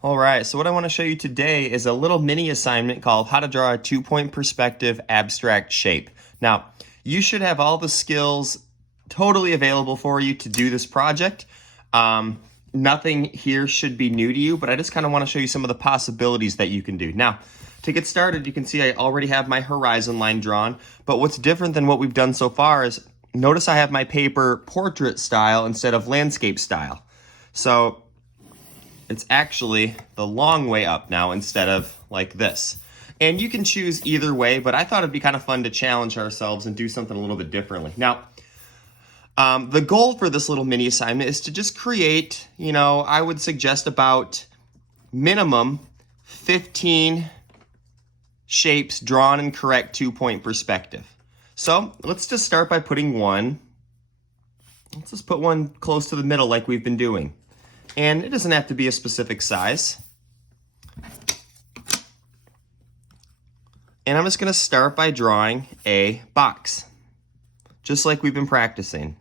All right, so what I want to show you today is a little mini assignment called How to Draw a Two-Point Perspective Abstract Shape. Now, you should have all the skills totally available for you to do this project. Nothing here should be new to you, but I just kind of want to show you some of the possibilities that you can do. Now, to get started, you can see I already have my horizon line drawn, but what's different than what we've done so far is notice I have my paper portrait style instead of landscape style. So it's actually the long way up now instead of like this. And you can choose either way, but I thought it'd be kind of fun to challenge ourselves and do something a little bit differently. Now, the goal for this little mini assignment is to just create, I would suggest about minimum 15 shapes drawn in correct two-point perspective. So let's just start by putting one. Let's just put one close to the middle like we've been doing. And it doesn't have to be a specific size. And I'm just going to start by drawing a box, just like we've been practicing.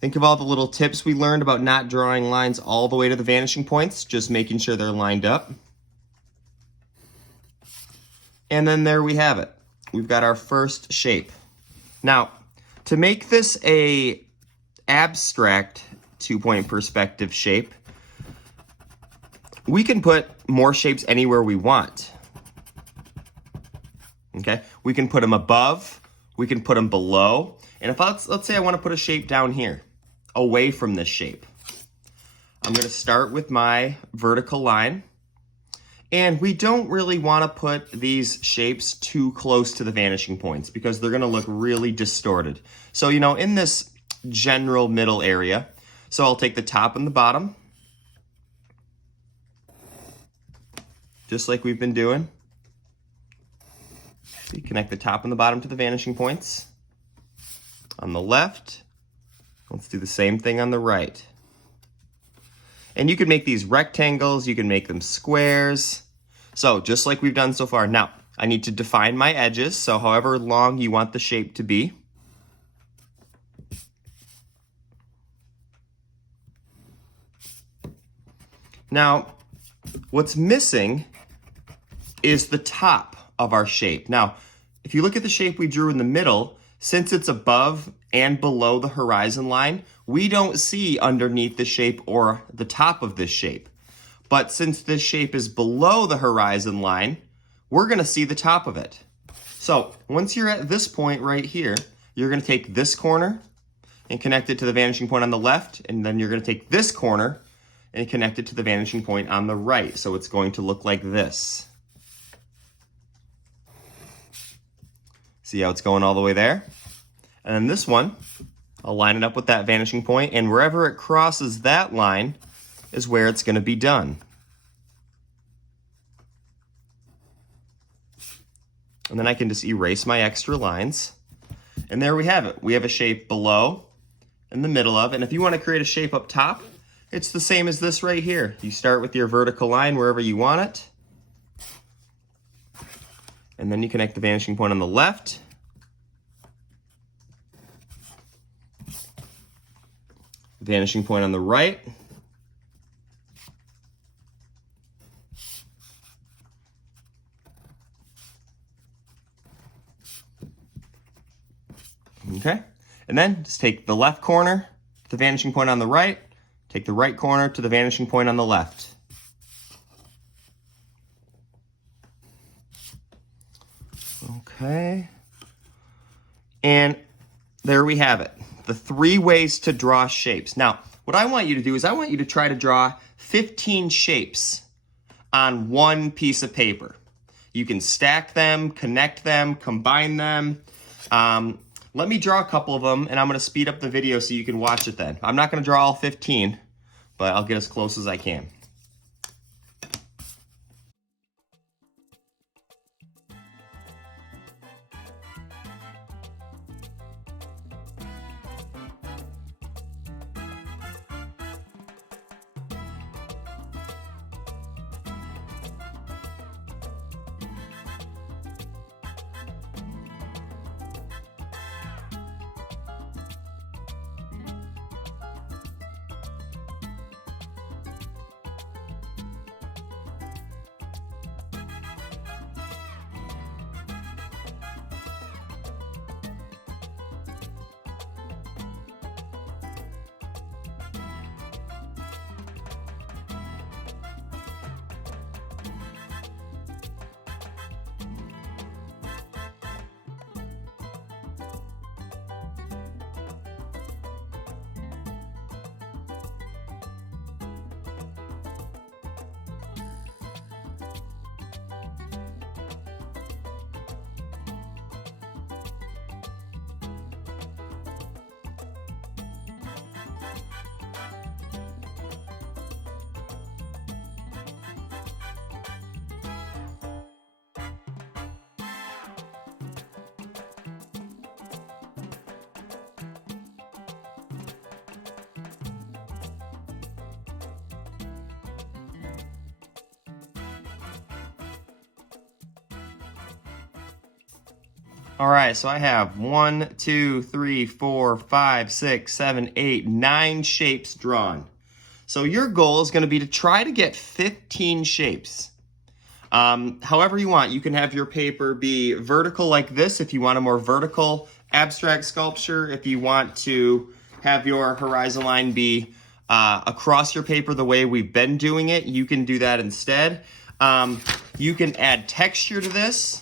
Think of all the little tips we learned about not drawing lines all the way to the vanishing points, just making sure they're lined up. And then there we have it. We've got our first shape. Now, to make this a abstract two-point perspective shape, we can put more shapes anywhere we want. Okay, we can put them above, we can put them below, and if let's say I want to put a shape down here, away from this shape. I'm going to start with my vertical line, and we don't really want to put these shapes too close to the vanishing points because they're going to look really distorted. So, in this general middle area, so I'll take the top and the bottom, just like we've been doing. So you connect the top and the bottom to the vanishing points. On the left, let's do the same thing on the right. And you can make these rectangles, you can make them squares. So just like we've done so far. Now, I need to define my edges, so however long you want the shape to be. Now, what's missing is the top of our shape. Now, if you look at the shape we drew in the middle, since it's above and below the horizon line, we don't see underneath the shape or the top of this shape. But since this shape is below the horizon line, we're going to see the top of it. So once you're at this point right here, you're going to take this corner and connect it to the vanishing point on the left, and then you're going to take this corner and connect it to the vanishing point on the right. So it's going to look like this. See how it's going all the way there? And then this one, I'll line it up with that vanishing point, and wherever it crosses that line is where it's going to be done. And then I can just erase my extra lines. And there we have it. We have a shape below and the middle of, and if you want to create a shape up top, it's the same as this right here. You start with your vertical line wherever you want it. And then you connect the vanishing point on the left. Vanishing point on the right. Okay. And then just take the left corner to the vanishing point on the right. Take the right corner to the vanishing point on the left. Okay. And there we have it. The 3 ways to draw shapes. Now, what I want you to do is I want you to try to draw 15 shapes on one piece of paper. You can stack them, connect them, combine them. Let me draw a couple of them, and I'm going to speed up the video so you can watch it then. I'm not going to draw all 15, but I'll get as close as I can. All right, so I have 1, 2, 3, 4, 5, 6, 7, 8, 9 shapes drawn. So your goal is going to be to try to get 15 shapes. However you want. You can have your paper be vertical like this if you want a more vertical abstract sculpture. If you want to have your horizon line be across your paper the way we've been doing it, you can do that instead. You can add texture to this.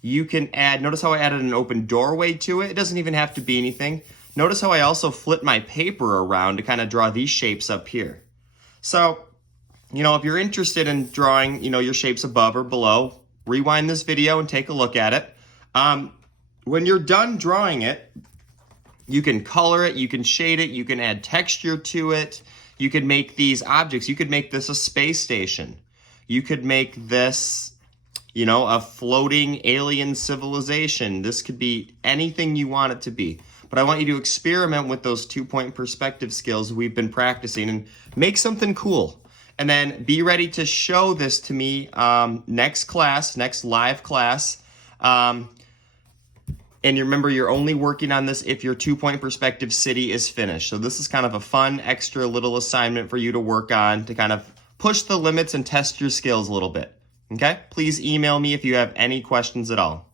You can add, notice how I added an open doorway to it. It doesn't even have to be anything. Notice how I also flip my paper around to kind of draw these shapes up here. So, if you're interested in drawing, your shapes above or below, rewind this video and take a look at it. When you're done drawing it, you can color it, you can shade it, you can add texture to it. You could make these objects. You could make this a space station. You could make this, a floating alien civilization. This could be anything you want it to be. But I want you to experiment with those 2-point perspective skills we've been practicing and make something cool. And then be ready to show this to me next live class. And you remember, you're only working on this if your 2-point perspective city is finished. So this is kind of a fun, extra little assignment for you to work on to kind of push the limits and test your skills a little bit. Okay? Please email me if you have any questions at all.